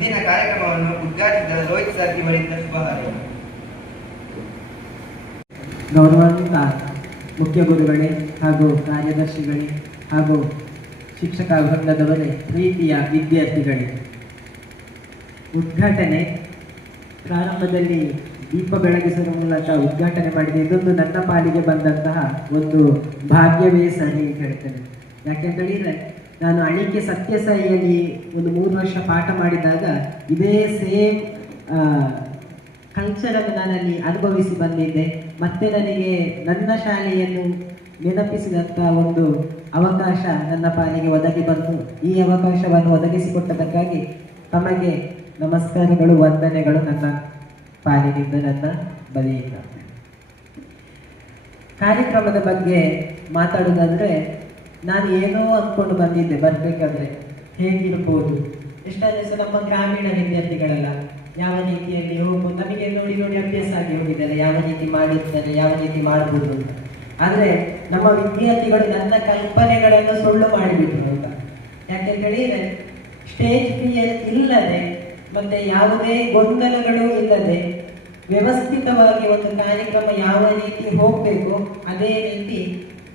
ಇಂದಿನ ಕಾರ್ಯಕ್ರಮವನ್ನು ಉದ್ಘಾಟಿಸಿದ ರೋಹಿತ್ ಸರ್ ಇವರಿಂದ ಶುಭ ಹಾರೈಕೆ. ಗೌರವಾನ್ವಿತ ಮುಖ್ಯ ಗುರುಗಳೇ ಹಾಗೂ ಕಾರ್ಯದರ್ಶಿಗಳೇ ಹಾಗೂ ಶಿಕ್ಷಕ ವೃಂದದವರೇ, ಪ್ರೀತಿಯ ವಿದ್ಯಾರ್ಥಿಗಳೇ, ಉದ್ಘಾಟನೆ ಪ್ರಾರಂಭದಲ್ಲಿ ದೀಪ ಬೆಳಗಿಸುವ ಮೂಲಕ ಉದ್ಘಾಟನೆ ಮಾಡಿದೆ. ಇದೊಂದು ನನ್ನ ಪಾಲಿಗೆ ಬಂದಂತಹ ಒಂದು ಭಾಗ್ಯವೇ ಸರಿ ಹೇಳ್ತೇನೆ. ಯಾಕೆಂತೇಳಿದರೆ, ನಾನು ಅಣಿಕೆ ಸತ್ಯಸಾಯಿಯಲ್ಲಿ ಒಂದು 3 ವರ್ಷ ಪಾಠ ಮಾಡಿದಾಗ ಇದೇ ಸೇಮ್ ಕಲ್ಚರನ್ನು ನಾನಲ್ಲಿ ಅನುಭವಿಸಿ ಬಂದಿದ್ದೆ. ಮತ್ತೆ ನನಗೆ ನನ್ನ ಶಾಲೆಯನ್ನು ನೆನಪಿಸಿದಂಥ ಒಂದು ಅವಕಾಶ ನನ್ನ ಪಾಲಿಗೆ ಒದಗಿ ಬಂತು. ಈ ಅವಕಾಶವನ್ನು ಒದಗಿಸಿಕೊಟ್ಟದಕ್ಕಾಗಿ ತಮಗೆ ನಮಸ್ಕಾರಗಳು, ವಂದನೆಗಳು ನನ್ನ ಪಾಲಿನಿಂದ, ನನ್ನ ಬದಿಯಿಂದ. ಕಾರ್ಯಕ್ರಮದ ಬಗ್ಗೆ ಮಾತಾಡೋದಾದರೆ, ನಾನು ಏನೋ ಅಂದ್ಕೊಂಡು ಬಂದಿದ್ದೆ ಬರಬೇಕಾದ್ರೆ ಹೇಗಿರ್ಬೋದು. ಎಷ್ಟಾದ್ರೆ ಸಹ ನಮ್ಮ ಗ್ರಾಮೀಣ ವಿದ್ಯಾರ್ಥಿಗಳೆಲ್ಲ ಯಾವ ರೀತಿಯಲ್ಲಿ ಹೋಗ್ಬೋದು, ನಮಗೆ ನೋಡಿ ನೋಡಿ ಅಭ್ಯಾಸ ಆಗಿ ಹೋಗಿದ್ದಾರೆ, ಯಾವ ರೀತಿ ಮಾಡಿರ್ತಾರೆ, ಯಾವ ರೀತಿ ಮಾಡ್ಬೋದು ಅಂತ. ಆದರೆ ನಮ್ಮ ವಿದ್ಯಾರ್ಥಿಗಳು ನನ್ನ ಕಲ್ಪನೆಗಳನ್ನು ಸುಳ್ಳು ಮಾಡಿಬಿಟ್ರು ಅಂತ. ಯಾಕೆಂತೇಳಿದರೆ, ಸ್ಟೇಜ್ ಫಿಯರ್ ಇಲ್ಲದೆ ಮತ್ತೆ ಯಾವುದೇ ಗೊಂದಲಗಳು ಇಲ್ಲದೆ ವ್ಯವಸ್ಥಿತವಾಗಿ ಒಂದು ಕಾರ್ಯಕ್ರಮ ಯಾವ ರೀತಿ ಹೋಗಬೇಕು ಅದೇ ರೀತಿ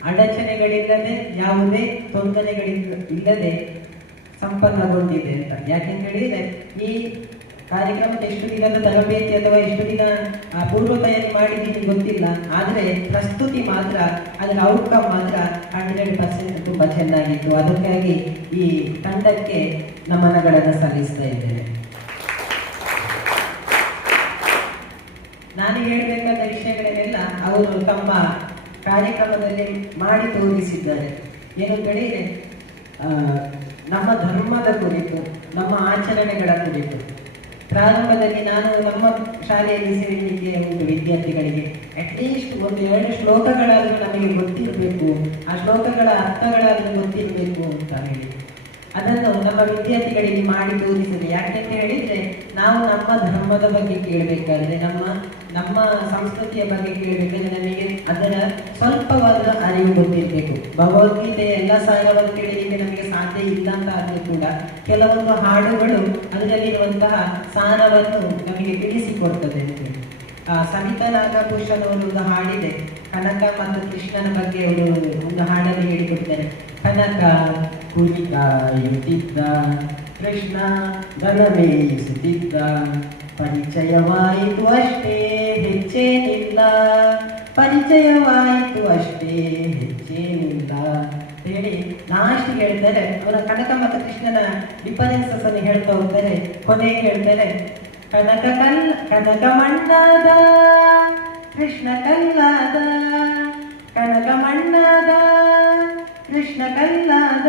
ಅಡಚಣೆಗಳಿಲ್ಲದೆ ಯಾವುದೇ ತೊಂದರೆಗಳಿಲ್ಲದೆ ಸಂಪನ್ನಗೊಂಡಿದೆ ಅಂತ. ಯಾಕೆಂತೇಳಿದರೆ, ಈ ಕಾರ್ಯಕ್ರಮದ ಎಷ್ಟು ದಿನದ ತರಬೇತಿ ಅಥವಾ ಎಷ್ಟು ದಿನ ಪೂರ್ವ ತಯಾರಿ ಮಾಡಿದ್ದೀನಿ ಗೊತ್ತಿಲ್ಲ, ಆದರೆ ಪ್ರಸ್ತುತಿ ಮಾತ್ರ, ಅದರ ಔಟ್ಕಮ್ ಮಾತ್ರ 100% ತುಂಬ ಚೆನ್ನಾಗಿತ್ತು. ಅದಕ್ಕಾಗಿ ಈ ತಂಡಕ್ಕೆ ನಮನಗಳನ್ನು ಸಲ್ಲಿಸ್ತಾ ಇದ್ದೇನೆ. ನಾನು ಹೇಳಬೇಕಾದ ವಿಷಯಗಳನ್ನೆಲ್ಲ ಅವರು ತಮ್ಮ ಕಾರ್ಯಕ್ರಮದಲ್ಲಿ ಮಾಡಿ ತೋರಿಸಿದ್ದಾರೆ. ಏನು ಹೇಳಿದರೆ, ನಮ್ಮ ಧರ್ಮದ ಕುರಿತು, ನಮ್ಮ ಆಚರಣೆಗಳ ಕುರಿತು ಪ್ರಾರಂಭದಲ್ಲಿ ನಾನು ನಮ್ಮ ಶಾಲೆಯಲ್ಲಿ ಸೇರಲಿಕ್ಕೆ ಉಂಟು ವಿದ್ಯಾರ್ಥಿಗಳಿಗೆ ಅಟ್ಲೀಸ್ಟ್ 1-2 ಶ್ಲೋಕಗಳಾದರೂ ನಮಗೆ ಗೊತ್ತಿರಬೇಕು, ಆ ಶ್ಲೋಕಗಳ ಅರ್ಥಗಳಾದರೂ ಗೊತ್ತಿರಬೇಕು ಅಂತ ಹೇಳಿ ಅದನ್ನು ನಮ್ಮ ವಿದ್ಯಾರ್ಥಿಗಳಿಗೆ ಮಾಡಿ ತೋರಿಸಿದೆ. ಯಾಕೆಂತ ಹೇಳಿದರೆ, ನಾವು ನಮ್ಮ ಧರ್ಮದ ಬಗ್ಗೆ ಕೇಳಬೇಕಾದ್ರೆ, ನಮ್ಮ ಸಂಸ್ಕೃತಿಯ ಬಗ್ಗೆ ಕೇಳಬೇಕಾದ್ರೆ ನಮಗೆ ಅದರ ಸ್ವಲ್ಪವಾದ ಅರಿವು ಗೊತ್ತಿರಬೇಕು. ಭಗವದ್ಗೀತೆಯ ಎಲ್ಲ ಸಾರವನ್ನು ಕೇಳಲಿಕ್ಕೆ ನಮಗೆ ಸಾಧ್ಯ ಇಲ್ಲ ಅಂತ ಆದರೂ ಕೂಡ ಕೆಲವೊಂದು ಹಾಡುಗಳು ಅದರಲ್ಲಿರುವಂತಹ ಸಾರವನ್ನು ನಮಗೆ ತಿಳಿಸಿಕೊಡ್ತದೆ ಅಂತೇಳಿ. ಸವಿತಾ ನಾಗಭೂಷಣ್ ಅವರು ಒಂದು ಹಾಡಿದೆ, ಕನಕ ಮತ್ತು ಕೃಷ್ಣನ ಬಗ್ಗೆ ಅವರು ಒಂದು ಹಾಡನ್ನು ಹೇಳಿಕೊಡ್ತಾರೆ. ಕನಕ ಕುರಿ ಕಾಯುತ್ತಿದ್ದ, ಕೃಷ್ಣ ದನ ಮೇಯಿಸುತ್ತಿದ್ದ, ಪರಿಚಯವಾಯಿತು ಅಷ್ಟೇ ಹೆಚ್ಚೇನಿಲ್ಲ, ಪರಿಚಯವಾಯಿತು ಅಷ್ಟೇ ಹೆಚ್ಚೇನಿಲ್ಲ ಹೇಳಿ ಲಾಸ್ಟಿಗೆ ಹೇಳ್ತಾರೆ. ಅವರ ಕನಕ ಮತ್ತು ಕೃಷ್ಣನ ಡಿಫರೆನ್ಸಸ್ ಅನ್ನು ಹೇಳ್ತಾ ಹೋಗ್ತಾರೆ. ಕೊನೆಗೆ ಹೇಳ್ತಾರೆ, ಕನಕ ಮಣ್ಣಾದ, ಕೃಷ್ಣ ಕಲ್ಲಾದ, ಕನಕ ಮಣ್ಣಾದ, ಕೃಷ್ಣ ಕಲ್ಲಾದ,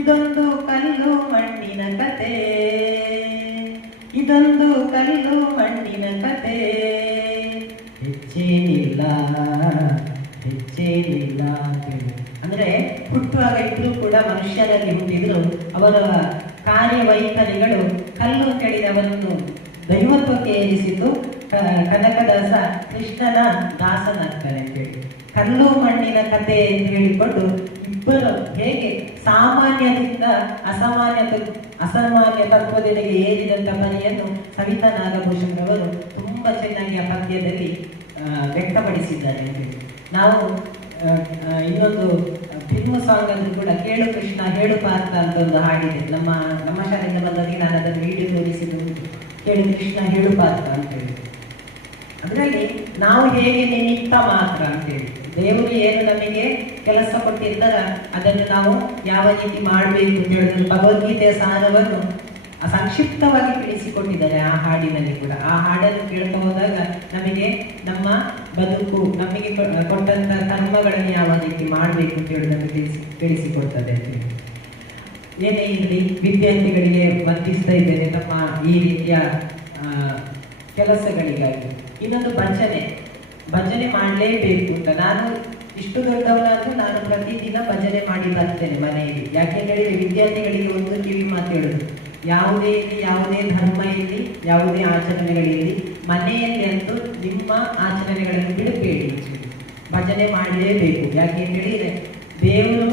ಇದೊಂದು ಕಲ್ಲು ಮಣ್ಣಿನ ಕತೆ, ಇದೊಂದು ಕಲ್ಲು ಮಣ್ಣಿನ ಕತೆ, ಹೆಚ್ಚೇನಿಲ್ಲ ಹೆಚ್ಚೇನಿಲ್ಲ ಅಂತೇಳಿ. ಅಂದ್ರೆ ಹುಟ್ಟುವಾಗ ಇದ್ರೂ ಕೂಡ ಮನುಷ್ಯರಲ್ಲಿ ಹುಟ್ಟಿದ್ರು ಅವರ ಕಾರ್ಯವೈಖರಿಗಳು ಕಲ್ಲು ಕೆಡಿದವರನ್ನು ದೈವತ್ವಕ್ಕೆ ಏರಿಸಿದ್ದು ಕನಕದಾಸ ಕೃಷ್ಣನ ದಾಸನಾಗ್ತಾನೆ ಅಂತೇಳಿ. ಕಲ್ಲು ಮಣ್ಣಿನ ಕತೆ ಅಂತ ಹೇಳಿಕೊಂಡು ಇಬ್ಬರು ಹೇಗೆ ಸಾಮಾನ್ಯದಿಂದ ಅಸಾಮಾನ್ಯ ತತ್ವದೆಡೆಗೆ ಏರಿದಂಥ ಪರಿಯನ್ನು ಸವಿತಾ ನಾಗಭೂಷಣ್ ರವರು ತುಂಬಾ ಚೆನ್ನಾಗಿ ಆ ಪದ್ಯದಲ್ಲಿ ವ್ಯಕ್ತಪಡಿಸಿದ್ದಾರೆ ಅಂತೇಳಿ. ನಾವು ಇನ್ನೊಂದು ಫಿಲ್ಮ್ ಸಾಂಗ್ ಅನ್ನು ಕೂಡ ಕೇಳು ಕೃಷ್ಣ ಹೇಳು ಪಾರ್ಥ ಅಂತ ಒಂದು ಹಾಡಿದೆ. ನಮ್ಮ ಶಾಲೆಯಿಂದ ಬಂದವರಿಗೆ ನಾನು ಅದನ್ನು ವಿಡಿಯೋ ತೋರಿಸಿದ್ದು, ಕೇಳು ಕೃಷ್ಣ ಹೇಳು ಪಾರ್ಥ ಅಂತೇಳಿ. ಅದರಲ್ಲಿ ನಾವು ಹೇಗೆ ನಿಮಿತ್ತ ಮಾತ್ರ ಅಂತೇಳಿ, ದೇವರು ಏನು ನಮಗೆ ಕೆಲಸ ಕೊಟ್ಟಿರ್ತಾರ ಅದನ್ನು ನಾವು ಯಾವ ರೀತಿ ಮಾಡಬೇಕು ಅಂತ ಹೇಳಿದ್ರೆ ಭಗವದ್ಗೀತೆಯ ಸಾರವನ್ನು ಸಂಕ್ಷಿಪ್ತವಾಗಿ ತಿಳಿಸಿಕೊಟ್ಟಿದ್ದಾರೆ ಆ ಹಾಡಿನಲ್ಲಿ ಕೂಡ. ಆ ಹಾಡನ್ನು ಕೇಳ್ತಾ ಹೋದಾಗ ನಮಗೆ ನಮ್ಮ ಬದುಕು, ನಮಗೆ ಕೊಟ್ಟಂತ ಕರ್ಮಗಳನ್ನು ಯಾವ ರೀತಿ ಮಾಡಬೇಕು ಅಂತ ಹೇಳೋದನ್ನು ತಿಳಿಸಿಕೊಡ್ತದೆ ಅಂತ ಹೇಳಿ. ಏನೇ ಇರಲಿ, ವಿದ್ಯಾರ್ಥಿಗಳಿಗೆ ವಂದಿಸ್ತಾ ಇದ್ದೇನೆ ನಮ್ಮ ಈ ರೀತಿಯ ಕೆಲಸಗಳಿಗಾಗಿ. ಇನ್ನೊಂದು ಭಜನೆ ಮಾಡಲೇಬೇಕು ಅಂತ. ನಾನು ಇಷ್ಟು ದೊಡ್ಡವನಾದ್ರೂ ನಾನು ಪ್ರತಿದಿನ ಭಜನೆ ಮಾಡಿ ಬರ್ತೇನೆ ಮನೆಯಲ್ಲಿ. ಯಾಕೆಂದರೆ ವಿದ್ಯಾರ್ಥಿಗಳಿಗೆ ಒಂದು ಕಿವಿ ಮಾತು ಹೇಳುದು, ಯಾವುದೇ ಧರ್ಮ ಇರಲಿ, ಯಾವುದೇ ಆಚರಣೆಗಳಿರಲಿ, ಮನೆಯಲ್ಲಿ ಅಂತೂ ನಿಮ್ಮ ಆಚರಣೆಗಳನ್ನು ಬಿಡಬೇಡಿ, ಭಜನೆ ಮಾಡಲೇಬೇಕು. ಯಾಕೆ ಹೇಳಿದರೆ ದೇವರು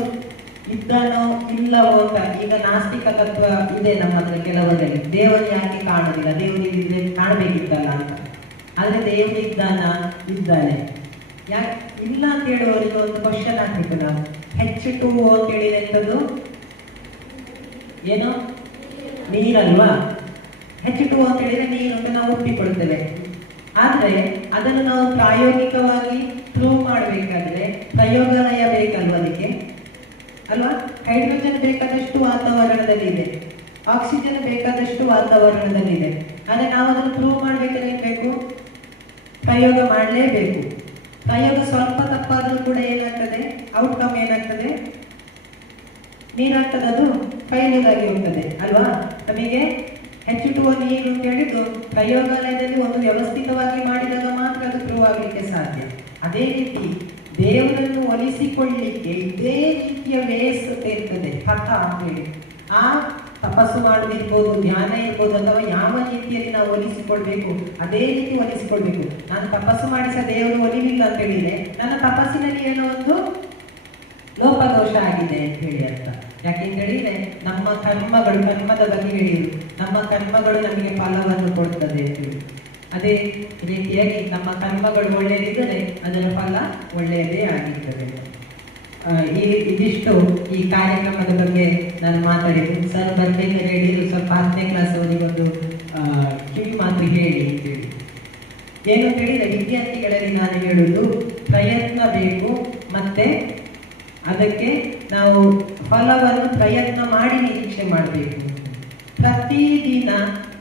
ಇದ್ದಾನೋ ಇಲ್ಲವೋ ಅಂತ. ಈಗ ನಾಸ್ತಿಕ ತತ್ವ ಇದೆ ನಮ್ಮ ಹತ್ರ ಕೆಲವರಲ್ಲಿ, ದೇವರು ಯಾಕೆ ಕಾಣುದಿಲ್ಲ, ದೇವರಿದ್ರೆ ಕಾಣಬೇಕಿತ್ತಲ್ಲ ಅಂತ. ಆದ್ರೆ ದೇವರು ಇದ್ದಾನೆ, ಯಾಕೆ ಇಲ್ಲ ಅಂತ ಹೇಳುವವರಿಗೆ ಒಂದು ಕ್ವಶನ್ ಹಾಕ್ಬೇಕು ನಾವು. H2O ಅಂತ ಹೇಳಿದ್ರೆ ಎಂಥದ್ದು? ಏನು? ನೀರಲ್ವಾ? H2O ಅಂತ ಹೇಳಿದ್ರೆ ನೀರು ಅಂತ ನಾವು ಒಪ್ಪಿಕೊಳ್ತೇವೆ. ಆದ್ರೆ ಅದನ್ನು ನಾವು ಪ್ರಾಯೋಗಿಕವಾಗಿ ಪ್ರೂವ್ ಮಾಡಬೇಕಾದ್ರೆ ಪ್ರಯೋಗಾಲಯ ಬೇಕಲ್ವ ಅದಕ್ಕೆ, ಅಲ್ವಾ? ಹೈಡ್ರೋಜನ್ ಬೇಕಾದಷ್ಟು ವಾತಾವರಣದಲ್ಲಿ ಇದೆ, ಆಕ್ಸಿಜನ್ ಬೇಕಾದಷ್ಟು ವಾತಾವರಣದಲ್ಲಿ ಇದೆ. ಆದ್ರೆ ನಾವು ಅದನ್ನು ಪ್ರೂವ್ ಮಾಡ್ಬೇಕಾದ್ರೆ ಏನ್ ಬೇಕು? ಪ್ರಯೋಗ ಮಾಡಲೇಬೇಕು. ಪ್ರಯೋಗ ಸ್ವಲ್ಪ ತಪ್ಪಾದ್ರೂ ಕೂಡ ಏನಾಗ್ತದೆ? ಔಟ್ಕಮ್ ಏನಾಗ್ತದೆ? ನೀರಾಗ್ತದೆ, ಅದು ಫೈನಲ್ ಆಗಿ ಹೋಗ್ತದೆ ಅಲ್ವಾ? ನಮಗೆ H2O ನೀರು ಅಂತ ಹೇಳಿದ್ದು ಪ್ರಯೋಗಾಲಯದಲ್ಲಿ ಒಂದು ವ್ಯವಸ್ಥಿತವಾಗಿ ಮಾಡಿದಾಗ ಮಾತ್ರ ಅದು ಪ್ರೂವ್ ಆಗಲಿಕ್ಕೆ ಸಾಧ್ಯ. ಅದೇ ರೀತಿ ದೇವರನ್ನು ಒಲಿಸಿಕೊಳ್ಳಿಕ್ಕೆ ಇದೇ ರೀತಿಯ ವೇಸ್ ಇರ್ತದೆ, ಪಥ ಅಂತ ಹೇಳಿ. ಆ ತಪಸ್ಸು ಮಾಡೋದಿರ್ಬೋದು, ಧ್ಯಾನ ಇರ್ಬೋದು, ಅಥವಾ ಯಾವ ರೀತಿಯಲ್ಲಿ ನಾವು ಒಲಿಸಿಕೊಳ್ಬೇಕು ಅದೇ ರೀತಿ ಒಲಿಸಿಕೊಳ್ಬೇಕು. ನಾನು ತಪಸ್ಸು ಮಾಡಿಸ ದೇವರು ಒಲಿಲಿಲ್ಲ ಅಂತ ಹೇಳಿದ್ರೆ ನನ್ನ ತಪಸ್ಸಿನಲ್ಲಿ ಏನೋ ಒಂದು ಲೋಪದೋಷ ಆಗಿದೆ ಅಂತ ಹೇಳಿ ಅರ್ಥ. ಯಾಕೆಂತ ಹೇಳಿದ್ರೆ ನಮ್ಮ ಕರ್ಮದ ಬಗ್ಗೆ ಹೇಳಿದ್ರು, ನಮ್ಮ ಕರ್ಮಗಳು ನಮಗೆ ಫಲವನ್ನು ಕೊಡ್ತದೆ ಅಂತ ಹೇಳಿ. ಅದೇ ರೀತಿಯಾಗಿ ನಮ್ಮ ಕರ್ಮಗಳು ಒಳ್ಳೆಯದಿದ್ದರೆ ಅದರ ಫಲ ಒಳ್ಳೆಯದೇ ಆಗಿರ್ತದೆ. ಇದಿಷ್ಟು ಈ ಕಾರ್ಯಕ್ರಮದ ಬಗ್ಗೆ ನಾನು ಮಾತಾಡಿದ್ದು. ಸರ್ ಬರ್ಬೇಕಾದ್ರೆ ಹೇಳಿದ್ರು ಸ್ವಲ್ಪ 10ನೇ ಕ್ಲಾಸ್ ಅವರಿಗೊಂದು ಕಿವಿ ಮಾತು ಹೇಳಿ ಅಂತೇಳಿ. ಏನು ಅಂತ ಹೇಳಿದ್ರೆ ವಿದ್ಯಾರ್ಥಿಗಳಲ್ಲಿ ನಾನು ಹೇಳುವುದು, ಪ್ರಯತ್ನ ಬೇಕು, ಮತ್ತೆ ಅದಕ್ಕೆ ನಾವು ಫಲವನ್ನು ಪ್ರಯತ್ನ ಮಾಡಿ ನಿರೀಕ್ಷೆ ಮಾಡಬೇಕು. ಪ್ರತಿದಿನ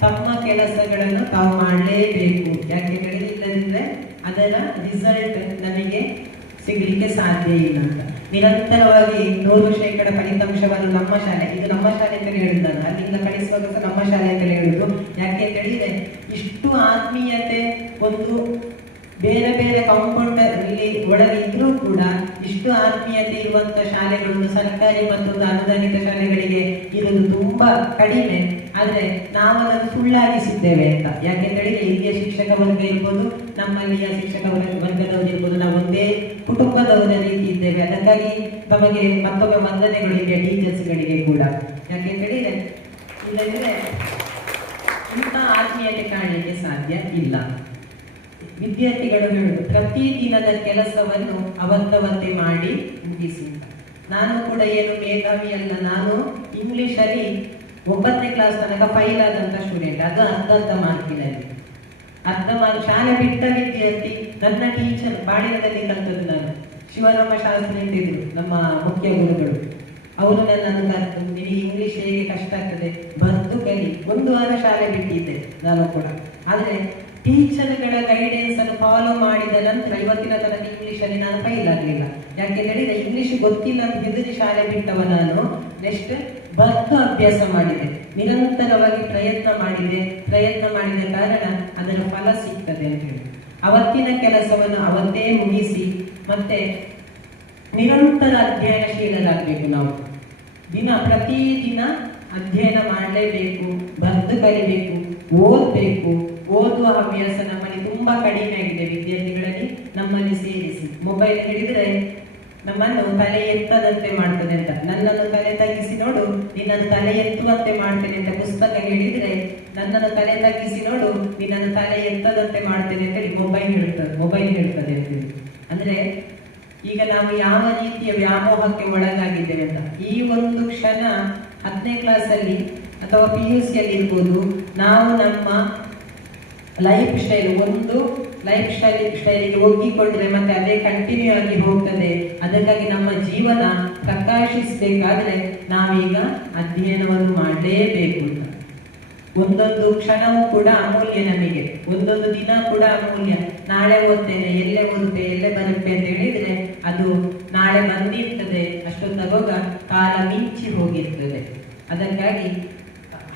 ತಮ್ಮ ಕೆಲಸಗಳನ್ನು ತಾವು ಮಾಡಲೇಬೇಕು. ಯಾಕೆ ಹೇಳಿಲ್ಲದಿದ್ರೆ ಅದರ ರಿಸಲ್ಟ್ ನಮಗೆ ಸಿಗಲಿಕ್ಕೆ ಸಾಧ್ಯ ಇಲ್ಲ ಅಂತ. ನಿರಂತರವಾಗಿ 100% ಫಲಿತಾಂಶವನ್ನು ನಮ್ಮ ಶಾಲೆ, ಇದು ನಮ್ಮ ಶಾಲೆ ಅಂತ ಹೇಳಿದ್ದಾನೆ, ಅಲ್ಲಿಂದ ಕಳಿಸುವಾಗ ಸಹ ನಮ್ಮ ಶಾಲೆ ಅಂತ ಹೇಳುದು. ಯಾಕೆ ಅಂತ ಹೇಳಿದ್ರೆ ಇಷ್ಟು ಆತ್ಮೀಯತೆ ಒಂದು ಬೇರೆ ಬೇರೆ ಕಾಂಪೌಂಡ್ ಅಲ್ಲಿ ಒಳಗೆ ಇದ್ರೂ ಕೂಡ ಇಷ್ಟು ಆತ್ಮೀಯತೆ ಇರುವಂತ ಶಾಲೆಗಳು ಸರ್ಕಾರಿ ಮತ್ತು ಅನುದಾನಿತ ಶಾಲೆಗಳಿಗೆ ಇರೋದು ತುಂಬಾ ಕಡಿಮೆ. ಆದ್ರೆ ನಾವು ಅದನ್ನು ಸುಳ್ಳಾಗಿಸಿದ್ದೇವೆ ಅಂತ. ಯಾಕೆಂತ ಹೇಳಿದ್ರೆ ಇಲ್ಲಿಯ ಶಿಕ್ಷಕ ವರ್ಗ ಇರ್ಬೋದು, ನಮ್ಮಲ್ಲಿಯ ಶಿಕ್ಷಕ ವರ್ಗದವರು ಇರ್ಬೋದು, ನಾವು ಒಂದೇ ಕುಟುಂಬದವರ ರೀತಿ ಇದ್ದೇವೆ. ಅದಕ್ಕಾಗಿ ತಮಗೆ ಮತ್ತೊಮ್ಮೆ ವಂದನೆಗಳಿದೆ ಟೀಚರ್ಸ್ಗಳಿಗೆ ಕೂಡ. ಯಾಕೆಂತ ಹೇಳಿದ್ರೆ ಇಲ್ಲದಿದ್ರೆ ಇಂಥ ಆತ್ಮೀಯತೆ ಕಾಣಲಿಕ್ಕೆ ಸಾಧ್ಯ ಇಲ್ಲ. ವಿದ್ಯಾರ್ಥಿಗಳು ಹೇಳುದು ಪ್ರತಿದಿನದ ಕೆಲಸವನ್ನು ಅವತ್ತವತ್ತೇ ಮಾಡಿ ಮುಗಿಸಿ. ನಾನು ಕೂಡ ಏನು ಮೇಧಾವಿ ಅಲ್ಲ, ನಾನು ಇಂಗ್ಲಿಷ್ ಅಲ್ಲಿ 9ನೇ ಕ್ಲಾಸ್ ತನಕ ಫೈಲ್ ಆದಂತ ಸ್ಟೂಡೆಂಟ್. ಅದು ಅರ್ಧ ಮಾರ್ಕಿನಲ್ಲಿ ಶಾಲೆ ಬಿಟ್ಟ ವಿದ್ಯಾರ್ಥಿ. ನನ್ನ ಟೀಚರ್ ಬಾಡಿನದಲ್ಲಿ ಕಲ್ತದ್ದು ನಾನು, ಶಿವರಾಮ ಶಾಸ್ತ್ರಿ ಅಂತಿದ್ರು ನಮ್ಮ ಮುಖ್ಯ ಗುರುಗಳು. ಅವರು ನನ್ನನ್ನು ಕರೆದು, ನಿನಗೆ ಇಂಗ್ಲಿಷ್ ಹೇಗೆ ಕಷ್ಟ ಆಗ್ತದೆ, ಬಂದು ಕಲಿ. 1 ವಾರ ಶಾಲೆ ಬಿಟ್ಟಿದ್ದೆ ನಾನು ಕೂಡ. ಆದ್ರೆ ಟೀಚರ್ಗಳ ಗೈಡೆನ್ಸ್ ಅನ್ನು ಫಾಲೋ ಮಾಡಿದ ನಂತರ ಇವತ್ತಿನ ತನಕ ಇಂಗ್ಲಿಷ್ ಅಲ್ಲಿ ನಾನು ಫೈಲ್ ಆಗಲಿಲ್ಲ. ಯಾಕೆಂತ ಹೇಳಿದ್ರೆ ಇಂಗ್ಲಿಷ್ ಗೊತ್ತಿಲ್ಲ ಅಂತ ಹೆದರಿ ಶಾಲೆ ಬಿಟ್ಟವ ನಾನು. ನೆಕ್ಸ್ಟ್ ಬರ್ದು ಅಭ್ಯಾಸ ಮಾಡಿದೆ, ನಿರಂತರವಾಗಿ ಪ್ರಯತ್ನ ಮಾಡಿದ ಕಾರಣ ಅದರ ಫಲ ಸಿಗ್ತದೆ ಅಂತ ಹೇಳಿ ಅವತ್ತಿನ ಕೆಲಸವನ್ನು ಅವತ್ತೇ ಮುಗಿಸಿ ಮತ್ತೆ ನಿರಂತರ ಅಧ್ಯಯನಶೀಲರಾಗಬೇಕು. ನಾವು ಪ್ರತಿದಿನ ಅಧ್ಯಯನ ಮಾಡಲೇಬೇಕು, ಬರ್ದು ಕಲಿಬೇಕು, ಓದಬೇಕು. ಓದುವ ಹವ್ಯಾಸ ನಮ್ಮಲ್ಲಿ ತುಂಬಾ ಕಡಿಮೆ ಆಗಿದೆ ವಿದ್ಯಾರ್ಥಿಗಳಲ್ಲಿ, ನಮ್ಮಲ್ಲಿ ಸೇರಿಸಿ. ಮೊಬೈಲ್ ಹಿಡಿದ್ರೆ ನಮ್ಮನ್ನು ತಲೆ ಎತ್ತದಂತೆ ಮಾಡ್ತದೆ ಅಂತ. ನನ್ನನ್ನು ತಲೆ ತಗ್ಗಿಸಿ ನೋಡು, ನಿನ್ನನ್ನು ತಲೆ ಎತ್ತುವಂತೆ ಮಾಡ್ತೇನೆ ಅಂತ ಪುಸ್ತಕ ಹೇಳಿದ್ರೆ, ನನ್ನನ್ನು ತಲೆ ತಗ್ಗಿಸಿ ನೋಡು, ನಿನ್ನನ್ನು ತಲೆ ಎತ್ತದಂತೆ ಮಾಡ್ತೇನೆ ಅಂತ ಹೇಳಿ ಮೊಬೈಲ್ ಹೇಳ್ತದೆ ಅಂತೇಳಿ. ಅಂದ್ರೆ ಈಗ ನಾವು ಯಾವ ರೀತಿಯ ವ್ಯಾಮೋಹಕ್ಕೆ ಒಳಗಾಗಿದ್ದೇವೆ ಅಂತ. ಈ ಒಂದು ಕ್ಷಣ 10ನೇ ಕ್ಲಾಸ್ ಅಲ್ಲಿ ಅಥವಾ PUC ಅಲ್ಲಿ ಇರ್ಬೋದು, ನಾವು ನಮ್ಮ ಲೈಫ್ ಸ್ಟೈಲಿಗೆ ಒಗ್ಗಿಕೊಂಡ್ರೆ ಮತ್ತೆ ಅದೇ ಕಂಟಿನ್ಯೂ ಆಗಿ ಹೋಗ್ತದೆ. ಅದಕ್ಕಾಗಿ ನಮ್ಮ ಜೀವನ ಪ್ರಕಾಶಿಸಬೇಕಾದ್ರೆ ನಾವೀಗ ಅಧ್ಯಯನವನ್ನು ಮಾಡಲೇಬೇಕು. ಒಂದೊಂದು ಕ್ಷಣವೂ ಕೂಡ ಅಮೂಲ್ಯ, ನಮಗೆ ಒಂದೊಂದು ದಿನ ಕೂಡ ಅಮೂಲ್ಯ. ನಾಳೆ ಓದ್ತೇನೆ, ಎಲ್ಲೇ ಓದುತ್ತೆ, ಎಲ್ಲೇ ಬರುತ್ತೆ ಅಂತ ಹೇಳಿದ್ರೆ ಅದು ನಾಳೆ ಬಂದಿರ್ತದೆ, ಅಷ್ಟೊತ್ತಾಗುವಾಗ ಕಾಲ ಮಿಂಚಿ ಹೋಗಿರ್ತದೆ. ಅದಕ್ಕಾಗಿ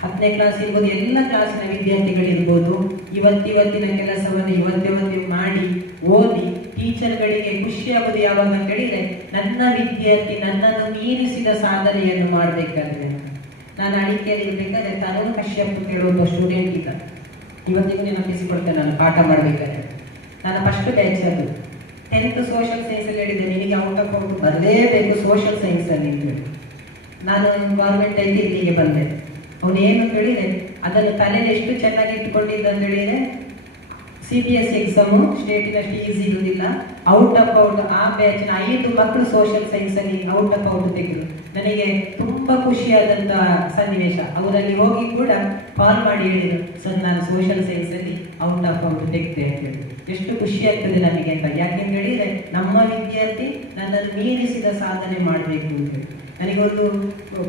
10ನೇ ಕ್ಲಾಸ್ ಇರ್ಬೋದು, ಎಲ್ಲ ಕ್ಲಾಸಿನ ವಿದ್ಯಾರ್ಥಿಗಳಿರ್ಬೋದು, ಇವತ್ತಿನ ಕೆಲಸವನ್ನು ಇವತ್ತೇ ಮಾಡಿ ಓದಿ ಟೀಚರ್ಗಳಿಗೆ ಖುಷಿ ಆಗುದು ಯಾವಾಗ ಅಂತ ಹೇಳಿದ್ರೆ, ನನ್ನ ವಿದ್ಯಾರ್ಥಿ ನನ್ನನ್ನು ಮೀರಿಸಿದ ಸಾಧನೆಯನ್ನು ಮಾಡಬೇಕಾದ್ರೆ. ನಾನು ಅಡಿಕೆಯಲ್ಲಿ ಇರ್ಬೇಕಾದ್ರೆ ತರುಣ್ ಕಶ್ಯಪ್ ಕೇಳುವ ಸ್ಟೂಡೆಂಟ್ ಈಗ ಇವತ್ತಿಗೂ ನೆನಪಿಸಿಕೊಳ್ತೇನೆ. ನಾನು ಪಾಠ ಮಾಡ್ಬೇಕಾದ್ರೆ ನಾನು ಫಸ್ಟ್ ಬ್ಯಾಚ್ ಅದು 10th ಸೋಷಿಯಲ್ ಸೈನ್ಸ್ ಅಲ್ಲಿ ಹೇಳಿದ್ದೆ, ನಿನಗೆ ಔಟ್ ಆಫ್ ಔಟ್ ಬರಲೇಬೇಕು ಸೋಷಿಯಲ್ ಸೈನ್ಸ್ ಅಲ್ಲಿ. ನಾನು ಗೌರ್ಮೆಂಟ್ ಆಗಿ ಇಲ್ಲಿಗೆ ಬಂದೆ. ಅವನೇನು ಹೇಳಿದ್ರೆ ಅದನ್ನು ತಲೆಯಲ್ಲಿ ಎಷ್ಟು ಚೆನ್ನಾಗಿ ಇಟ್ಟುಕೊಂಡಿದ್ದ ಅಂತ ಹೇಳಿದ್ರೆ CBSE ಎಕ್ಸಾಮು ಸ್ಟೇಟಿನಷ್ಟು ಈಸಿ ಇರುವುದಿಲ್ಲ. ಔಟ್ ಆಫ್ ಔಟ್ ಆ ಬ್ಯಾಚ್ನ 5 ಮಕ್ಕಳು ಸೋಷಿಯಲ್ ಸೈನ್ಸ್ ಅಲ್ಲಿ ಔಟ್ ಆಫ್ ಔಟ್ ತೆಗೆದ್ರು. ನನಗೆ ತುಂಬಾ ಖುಷಿಯಾದಂತ ಸನ್ನಿವೇಶ. ಅವರಲ್ಲಿ ಹೋಗಿ ಕೂಡ ಕಾಲ್ ಮಾಡಿ ಹೇಳಿದ್ರು, ಸರ್ ನಾನು ಸೋಷಿಯಲ್ ಸೈನ್ಸ್ ಅಲ್ಲಿ ಔಟ್ ಆಫ್ ಔಟ್ ತೆಗೆದೆ ಅಂತ ಹೇಳಿ. ಎಷ್ಟು ಖುಷಿ ಆಗ್ತದೆ ನಮಗೆ ಅಂತ. ಯಾಕೆಂತ ಹೇಳಿದ್ರೆ ನಮ್ಮ ವಿದ್ಯಾರ್ಥಿ ನನ್ನನ್ನು ಮೀರಿಸಿದ ಸಾಧನೆ ಮಾಡಬೇಕು ಅಂತ ಹೇಳಿ ನನಗೆ ಒಂದು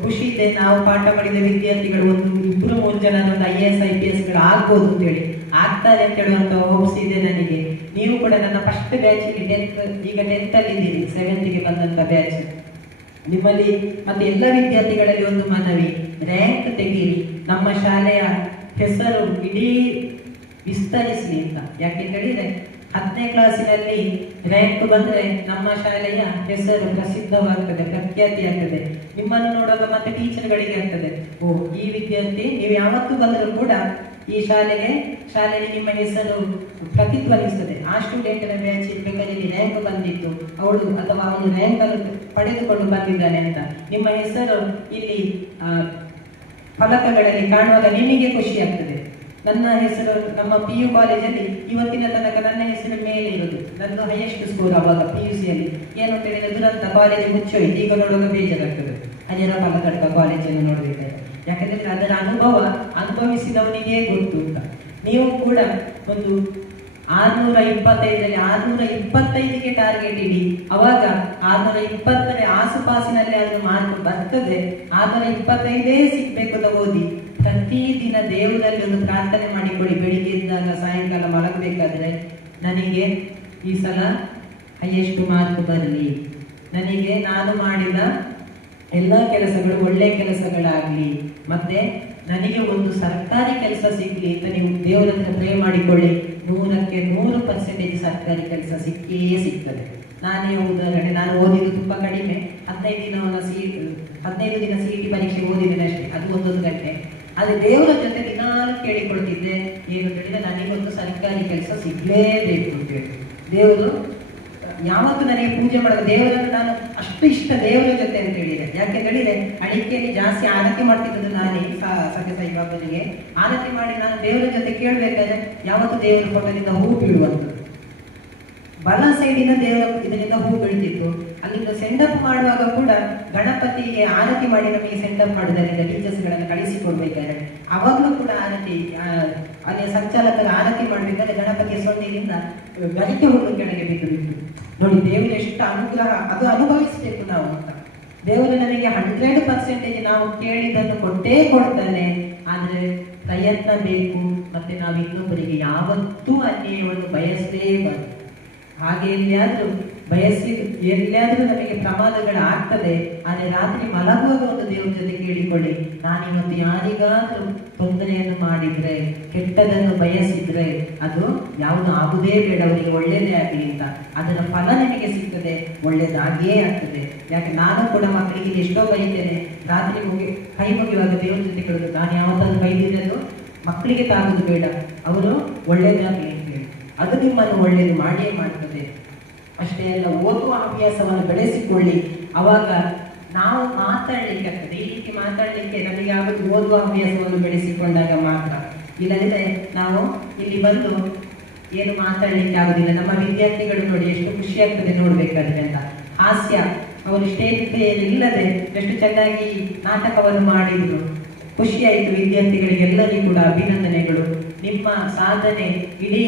ಖುಷಿ ಇದೆ. ನಾವು ಪಾಠ ಮಾಡಿದ ವಿದ್ಯಾರ್ಥಿಗಳು ಒಂದು 2-3 ಜನ ಒಂದು IAS IPS ಗಳು ಆಗ್ಬೋದು ಅಂತ ಹೇಳಿ ಆಗ್ತಾರೆ ಅಂತ ಹೇಳುವಂತ ಹೋಪ್ಸ್ ಇದೆ ನನಗೆ. ನೀವು ಕೂಡ ನನ್ನ ಫಸ್ಟ್ ಬ್ಯಾಚ್ ಈಗ 10th ಅಲ್ಲಿ ಇದ್ದೀರಿ, 7th ಗೆ ಬಂದಂತ ಬ್ಯಾಚ್. ನಿಮ್ಮಲ್ಲಿ ಮತ್ತೆ ಎಲ್ಲ ವಿದ್ಯಾರ್ಥಿಗಳಲ್ಲಿ ಒಂದು ಮನವಿ, ರ್ಯಾಂಕ್ ತೆಗೀರಿ, ನಮ್ಮ ಶಾಲೆಯ ಹೆಸರು ಇಡೀ ವಿಸ್ತರಿಸಲಿ ಅಂತ. ಯಾಕೆಂತ ಹೇಳಿದ್ರೆ 10ನೇ ಕ್ಲಾಸಿನಲ್ಲಿ ರ್ಯಾಂಕ್ ಬಂದ್ರೆ ನಮ್ಮ ಶಾಲೆಯ ಹೆಸರು ಪ್ರಸಿದ್ಧವಾಗ್ತದೆ, ಪ್ರಖ್ಯಾತಿ ಆಗ್ತದೆ. ನಿಮ್ಮನ್ನು ನೋಡುವಾಗ ಮತ್ತೆ ಟೀಚರ್ಗಳಿಗೆ ಆಗ್ತದೆ, ಓ ಈ ವಿದ್ಯಾರ್ಥಿ ನೀವು ಯಾವತ್ತೂ ಬಂದರೂ ಕೂಡ ಈ ಶಾಲೆಗೆ ನಿಮ್ಮ ಹೆಸರು ಪ್ರತಿಧ್ವನಿಸ್ತದೆ. ಆ ಸ್ಟೂಡೆಂಟ್ನ ಬ್ಯಾಚ್ ಬೇಕಾದ್ರೆ ರ್ಯಾಂಕ್ ಬಂದಿತ್ತು, ಅವಳು ಅಥವಾ ಅವನು ರ್ಯಾಂಕ್ ಅನ್ನು ಪಡೆದುಕೊಂಡು ಬಂದಿದ್ದಾನೆ ಅಂತ ನಿಮ್ಮ ಹೆಸರು ಇಲ್ಲಿ ಫಲಕಗಳಲ್ಲಿ ಕಾಣುವಾಗ ನಿಮಗೆ ಖುಷಿ ಆಗ್ತದೆ. ನನ್ನ ಹೆಸರು ನಮ್ಮ PU ಕಾಲೇಜಲ್ಲಿ ಇವತ್ತಿನ ತನಕ ನನ್ನ ಹೆಸರು ಮೇಲೆ ಇರುವುದು. ನನ್ನ ಹೈಯೆಸ್ಟ್ ಸ್ಕೋರ್ ಅವಾಗ PUC ಅಲ್ಲಿ ಏನು ಅಂತ ಹೇಳಿದ್ರೆ ದುರಂತ ಕಾಲೇಜ್ ಮುಚ್ಚೋಯ್ತು. ಈಗ ನೋಡುವಾಗ ಬೇಜಾರಾಗ್ತದೆ ಹಜರ ಫಲಕಡ್ಕ ಕಾಲೇಜನ್ನು ನೋಡಬೇಕಾದ್ರೆ. ಯಾಕಂದ್ರೆ ಅದರ ಅನುಭವಿಸಿದವನಿಗೆ ಗೊತ್ತು ಅಂತ. ನೀವು ಕೂಡ ಒಂದು 625ರಲ್ಲಿ 625ಗೆ ಟಾರ್ಗೆಟ್ ಇಡಿ. ಅವಾಗ 620ರ ಆಸುಪಾಸಿನಲ್ಲಿ ಅದನ್ನು ಮಾರ್ಕ್ ಬರ್ತದೆ. 625 ಸಿಗ್ಬೇಕು ಅಂತ ಓದಿ ಪ್ರತಿದಿನ ದೇವರಲ್ಲಿ ಒಂದು ಪ್ರಾರ್ಥನೆ ಮಾಡಿಕೊಳ್ಳಿ. ಬೆಳಿಗ್ಗೆ ಇದ್ದಾಗ ಸಾಯಂಕಾಲ ಮಲಗಬೇಕಾದ್ರೆ ನನಗೆ ಈ ಸಲ ಹೈಯೆಸ್ಟ್ ಮಾರ್ಕ್ ಬರಲಿ, ನನಗೆ ನಾನು ಮಾಡಿದ ಎಲ್ಲ ಕೆಲಸಗಳು ಒಳ್ಳೆ ಕೆಲಸಗಳಾಗ್ಲಿ, ಮತ್ತೆ ನನಗೆ ಒಂದು ಸರ್ಕಾರಿ ಕೆಲಸ ಸಿಗ್ಲಿ ಅಂತ ನೀವು ದೇವರ ಹತ್ರ ಪ್ರೇ ಮಾಡಿಕೊಳ್ಳಿ. 100ಕ್ಕೆ 100% ಸರ್ಕಾರಿ ಕೆಲಸ ಸಿಕ್ಕೇ ಸಿಗ್ತದೆ. ನಾನೇ ಉದಾಹರಣೆ, ನಾನು ಓದಿದ್ದು ತುಂಬಾ ಕಡಿಮೆ, 15 ದಿನ CET ಪರೀಕ್ಷೆ ಓದಿದ್ದೇನೆ ಅಷ್ಟೇ, ಅದು 1 ಗಂಟೆ. ಆದ್ರೆ ದೇವರ ಜೊತೆ ದಿನಾಲು ಕೇಳಿಕೊಳ್ತಿದ್ದೆ, ಏನು ಹೇಳಿದ್ರೆ ನನಗೊಂದು ಸರ್ಕಾರಿ ಕೆಲಸ ಸಿಗ್ಲೇಬೇಕು ಅಂತ ಹೇಳಿ. ದೇವರು ಯಾವತ್ತು ನನಗೆ ಪೂಜೆ ಮಾಡೋದು, ದೇವರನ್ನು ನಾನು ಅಷ್ಟು ಇಷ್ಟ ದೇವರ ಜೊತೆ ಅಂತ ಹೇಳಿದೆ. ಯಾಕೆ ಹೇಳಿದ್ರೆ ಅಡಿಕೆಯಲ್ಲಿ ಜಾಸ್ತಿ ಆರತಿ ಮಾಡ್ತಿದ್ದು ನಾನೇ ಸತ್ಯಸಾಯಿ ಬಾಬನಿಗೆ ಆರತಿ ಮಾಡಿ ನಾನು ದೇವರ ಜೊತೆ ಕೇಳಬೇಕಾದ್ರೆ ಯಾವತ್ತು ದೇವರ ಫೋಟೋದಿಂದ ಹೂ ಬೀಳುವಂಥದ್ದು. ಬಲ ಸೈಡಿನ ದೇವರ ಇದರಿಂದ ಹೂ ಬೀಳ್ತಿತ್ತು. ಅಲ್ಲಿಂದ ಸೆಂಡಪ್ ಮಾಡುವಾಗ ಕೂಡ ಗಣಪತಿಗೆ ಆರತಿ ಮಾಡಿ ನಮಗೆ ಸೆಂಡಪ್ ಮಾಡೋದರಿಂದ ಟೀಚರ್ಸ್ ಗಳನ್ನು ಕಳಿಸಿಕೊಡ್ಬೇಕಾದ್ರೆ ಅವಾಗಲೂ ಕೂಡ ಆರತಿ ಅಲ್ಲಿ ಸಂಚಾಲಕರ ಆರತಿ ಮಾಡ್ಬೇಕಾದ್ರೆ ಗಣಪತಿಯ ಸೊನ್ನೆಯಿಂದ ಗರಿಕೆ ಹುಲ್ಲು ಕೆಳಗೆ ಬಿದ್ದು ನೋಡಿ. ದೇವರು ಎಷ್ಟು ಅನುಗ್ರಹ, ಅದು ಅನುಭವಿಸಬೇಕು ನಾವು ಅಂತ. ದೇವರು ನನಗೆ 100% ನಾವು ಕೇಳಿದ್ದನ್ನು ಕೊಟ್ಟೇ ಕೊಡ್ತಾನೆ. ಆದ್ರೆ ಪ್ರಯತ್ನ ಬೇಕು, ಮತ್ತೆ ನಾವು ಇನ್ನೊಬ್ಬರಿಗೆ ಯಾವತ್ತೂ ಅನ್ಯಾಯವನ್ನು ಬಯಸಲೇಬಾರದು. ಹಾಗೆ ಎಲ್ಲಿಯಾದ್ರೂ ನಮಗೆ ಪ್ರಮಾದಗಳಾಗ್ತದೆ. ಆದ್ರೆ ರಾತ್ರಿ ಮಲಗುವಾಗ ಒಂದು ದೇವರ ಜೊತೆ ಕೇಳಿಕೊಳ್ಳಿ, ನಾನಿವತ್ತು ಯಾರಿಗಾದ್ರೂ ತೊಂದರೆಯನ್ನು ಮಾಡಿದ್ರೆ, ಕೆಟ್ಟದನ್ನು ಬಯಸಿದ್ರೆ ಅದು ಯಾವುದು ಆಗುದೇ ಬೇಡ, ಅವರಿಗೆ ಒಳ್ಳೇದೇ ಆಗಲಿ ಅಂತ. ಅದರ ಫಲ ನಿಮಗೆ ಸಿಗ್ತದೆ, ಒಳ್ಳೇದಾಗಿಯೇ ಆಗ್ತದೆ. ಯಾಕೆ ನಾನು ಕೂಡ ಮಕ್ಕಳಿಗೆ ಎಷ್ಟೋ ಬೈತೇನೆ, ರಾತ್ರಿ ಕೈ ಮುಗಿಯುವಾಗ ದೇವರ ಜೊತೆ ಕೇಳೋದು, ನಾನು ಯಾವತ್ತಾದ್ರೂ ಬೈದಿರೋದು ಮಕ್ಕಳಿಗೆ ತಾಗುದು ಬೇಡ, ಅವರು ಒಳ್ಳೇದಾಗಲಿ ಅಂತ ಹೇಳಿ. ಅದು ನಿಮ್ಮನ್ನು ಒಳ್ಳೇದು ಮಾಡಿಯೇ ಮಾಡ್ತದೆ. ಅಷ್ಟೇ ಅಲ್ಲ, ಓದುವ ಹವ್ಯಾಸವನ್ನು ಬೆಳೆಸಿಕೊಳ್ಳಿ. ಅವಾಗ ನಾವು ಮಾತಾಡ್ಲಿಕ್ಕೆ ಆಗ್ತದೆ. ಈ ರೀತಿ ಮಾತಾಡ್ಲಿಕ್ಕೆ ನಮಗೆ ಆಗುತ್ತೆ ಓದುವ ಹವ್ಯಾಸವನ್ನು ಬೆಳೆಸಿಕೊಂಡಾಗ ಮಾತ್ರ. ಇಲ್ಲದಿದ್ರೆ ನಾವು ಇಲ್ಲಿ ಬಂದು ಏನು ಮಾತಾಡ್ಲಿಕ್ಕೆ ಆಗುದಿಲ್ಲ. ನಮ್ಮ ವಿದ್ಯಾರ್ಥಿಗಳು ನೋಡಿ ಎಷ್ಟು ಖುಷಿ ಆಗ್ತದೆ ನೋಡ್ಬೇಕಾದ್ರೆ ಅಂತ. ಹಾಸ್ಯ, ಅವರು ಸ್ಟೇಜ್ ಫೇರ್ ಇಲ್ಲದೆ ಎಷ್ಟು ಚೆನ್ನಾಗಿ ನಾಟಕವನ್ನು ಮಾಡಿದ್ರು. ಖುಷಿಯಾಯಿತು ವಿದ್ಯಾರ್ಥಿಗಳಿಗೆಲ್ಲರಿಗೂ ಕೂಡ ಅಭಿನಂದನೆಗಳು. ನಿಮ್ಮ ಸಾಧನೆ ಇಡೀ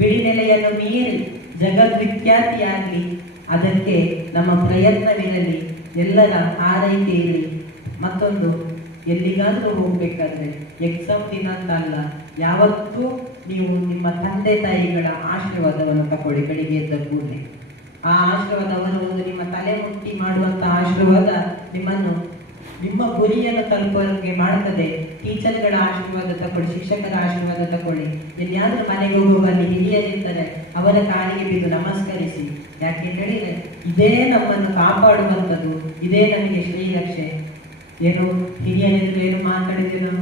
ಬಿಳಿನೆಲೆಯನ್ನು ಮೀರಿ ಜಗದ್ವಿಖ್ಯಾತಿಯಾಗಲಿ, ಅದಕ್ಕೆ ನಮ್ಮ ಪ್ರಯತ್ನವಿರಲಿ, ಎಲ್ಲರ ಆರೈಕೆ ಇರಲಿ. ಮತ್ತೊಂದು, ಎಲ್ಲಿಗಾದ್ರೂ ಹೋಗ್ಬೇಕಾದ್ರೆ ಎಕ್ಸಾಮ್ ದಿನ ಅಂತ ಅಲ್ಲ, ಯಾವತ್ತೂ ನೀವು ನಿಮ್ಮ ತಂದೆ ತಾಯಿಗಳ ಆಶೀರ್ವಾದವನ್ನು ತಗೊಳ್ಳಿ. ಬೆಳಿಗ್ಗೆ ಎದ್ದ ಕೂಡಲೇ ಆ ಆಶೀರ್ವಾದವನ್ನು ಒಂದು ನಿಮ್ಮ ತಲೆ ಮುಟ್ಟಿ ಮಾಡುವಂತ ಆಶೀರ್ವಾದ ನಿಮ್ಮನ್ನು ನಿಮ್ಮ ಗುರಿಯನ್ನು ತಲುಪುವಂತೆ ಮಾಡ್ತದೆ. ಟೀಚರ್ಗಳ ಆಶೀರ್ವಾದ ತಗೊಳ್ಳಿ, ಶಿಕ್ಷಕರ ಆಶೀರ್ವಾದ ತಗೊಳ್ಳಿ. ಎಲ್ಲಿಯಾದ್ರೂ ಮನೆಗೆ ಹೋಗುವಲ್ಲಿ ಹಿರಿಯರಿರ್ತಾರೆ, ಅವರ ಕಾಲಿಗೆ ಬಿದ್ದು ನಮಸ್ಕರಿಸಿ. ಯಾಕೆ ಹೇಳಿದ್ರೆ ಇದೇ ನಮ್ಮನ್ನು ಕಾಪಾಡುವಂಥದ್ದು, ಇದೇ ನಮಗೆ ಶ್ರೀರಕ್ಷೆ. ಏನು ಹಿರಿಯರೆಂದು ಏನು ಮಾತಾಡಿದ್ರು,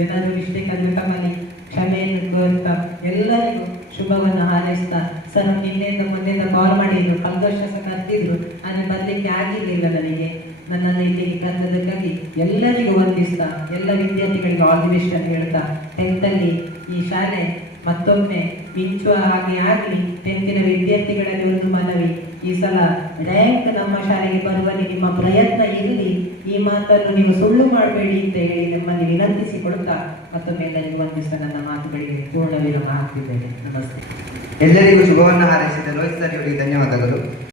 ಏನಾದರೂ ಮಿಸ್ಟೇಕ್ ಅಂದ್ರೆ ತಮ್ಮಲ್ಲಿ ಕ್ಷಮೆಯನ್ನು ಕೋರ್ತಾ ಎಲ್ಲರಿಗೂ ಶುಭವನ್ನು ಹಾರೈಸ್ತಾ, ಸರ್ ನಿನ್ನೆಯಿಂದ ಮೊನ್ನೆಯಿಂದ ಕಾಲ್ ಮಾಡಿದ್ರು, ಕಳೆದ ವರ್ಷ ಕರ್ತಿದ್ರು, ಆದರೆ ಬರ್ಲಿಕ್ಕೆ ಆಗಿರ್ಲಿಲ್ಲ ನನಗೆ, ನನ್ನನ್ನು ಇಲ್ಲಿಗೆ ಕರೆದದಕ್ಕಾಗಿ ಎಲ್ಲರಿಗೂ ವಂದಿಸ್ತಾ, ಎಲ್ಲ ವಿದ್ಯಾರ್ಥಿಗಳಿಗೆ ಆಲ್ ದಿ ಬೆಸ್ಟ್ ಅಂತ ಹೇಳ್ತಾ, 10th ಅಲ್ಲಿ ಈ ಶಾಲೆ ಮತ್ತೊಮ್ಮೆ ಮಿಂಚುವ ಹಾಗೆ ಆಗಲಿ. 10th ವಿದ್ಯಾರ್ಥಿಗಳಲ್ಲಿ ಒಂದು ಮನವಿ, ಈ ಸಲ ರ್ಯಾಂಕ್ ನಮ್ಮ ಶಾಲೆಗೆ ಬರುವಲ್ಲಿ ನಿಮ್ಮ ಪ್ರಯತ್ನ ಇರಲಿ, ಈ ಮಾತನ್ನು ನೀವು ಸುಳ್ಳು ಮಾಡಬೇಡಿ ಅಂತ ಹೇಳಿ ನಮ್ಮಲ್ಲಿ ವಿನಂತಿಸಿಕೊಡುತ್ತಾ ಮತ್ತೊಮ್ಮೆ ಎಲ್ಲರಿಗೂ ವಂದಿಸ್ತಾ ನನ್ನ ಮಾತುಗಳಿಗೆ ಪೂರ್ಣ ವಿರಾಮ ಹಾಕ್ತಿದ್ದೇನೆ. ನಮಸ್ತೆ. ಎಲ್ಲರಿಗೂ ಶುಭವನ್ನು ಹಾರೈಸಿದ ರೋಹಿತ್ ಸರ್ ಅವರಿಗೆ ಧನ್ಯವಾದಗಳು.